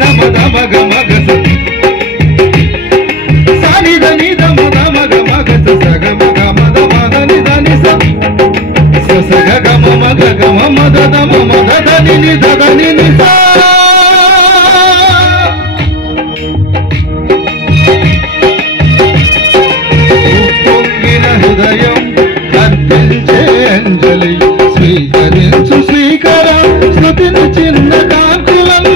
దమ దమ గమ గస సాని దని దమ దమ గమ గస సగ మగ మద మద ని దని స సగ గమ మగ గమ మద దమ మద దని ని దని ని స ఉప్పొంగిన హృదయం అర్పించే అంజలి స్వీకరించు శ్రీకర స్మృతిని చిన్న కాకులం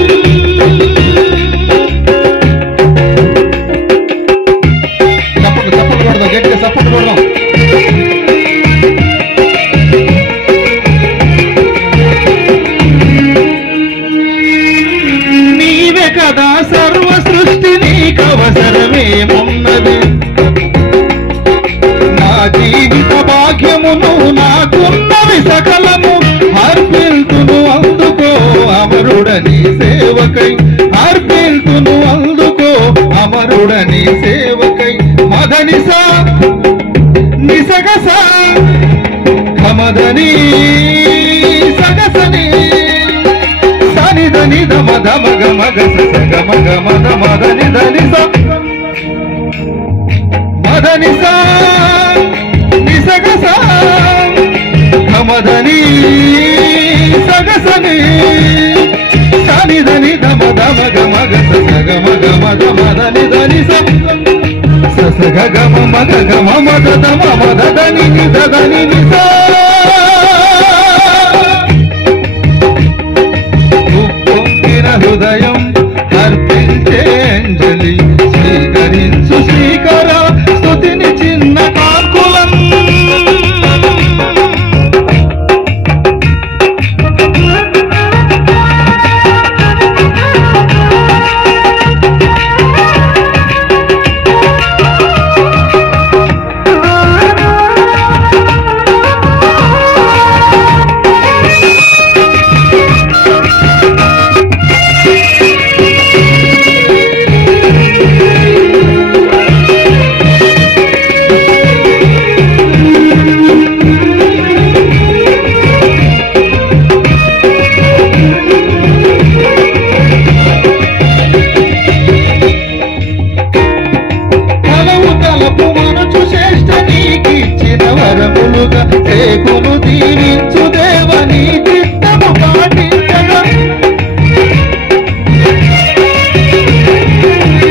చప్పట్లు కొడదాం గట్టిగా చప్పట్లు కొడదాం నీవే కదా సర్వ సృష్టి నీకవసరమేమున్నది నా జీవిత భాగ్యమును నాకున్నవి సకలము అర్పిల్తును అందుకో అమరుడని సేవకై అర్పిల్తును అందుకో అమరుడని సేవకై మదనిస నిసగస కమదని సగసని సనిదని దమ దమ గమ గస సగమ గమ దమ దని దని స మదనిస నిసగస కమదని సగసని సనిదని దమ దమ గమ గస సగమ గమ దమ దని దని స సగ గమ మగ గమ మద దమ మద దని ని దని ని స ఉప్పొంగిన హృదయం అర్పించే అంజలి స్వీకరించు శ్రీకర స్తుతిని చిన్న కాకులం వరములుగా రేపును దీవించు దేవని చిత్తము పాటించగా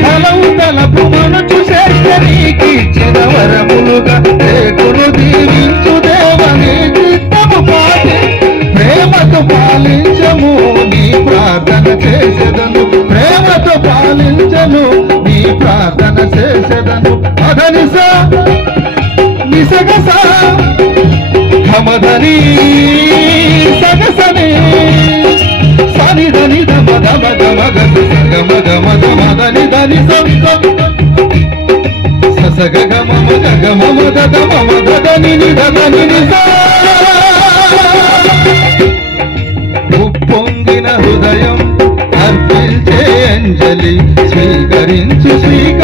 తలవు తలపు మనసు శ్రేష్ఠ నీకిచ్చిన వరములుగా రేపును దీవించు దేవని చిత్తము పాటి ప్రేమతో పాలించము నీ ప్రార్థన చేసేదను ప్రేమతో పాలించను నీ ప్రార్థన చేసేదను అదనిస నిసగస కమదని సగసని సనిదని దమ దమ దమ గస సగమ గమ దమ దని దని సగ గమ మగ గమ మద దమ మద దని ని దని ని స ఉప్పొంగిన హృదయం అర్పించే అంజలి స్వీకరించు శ్రీకర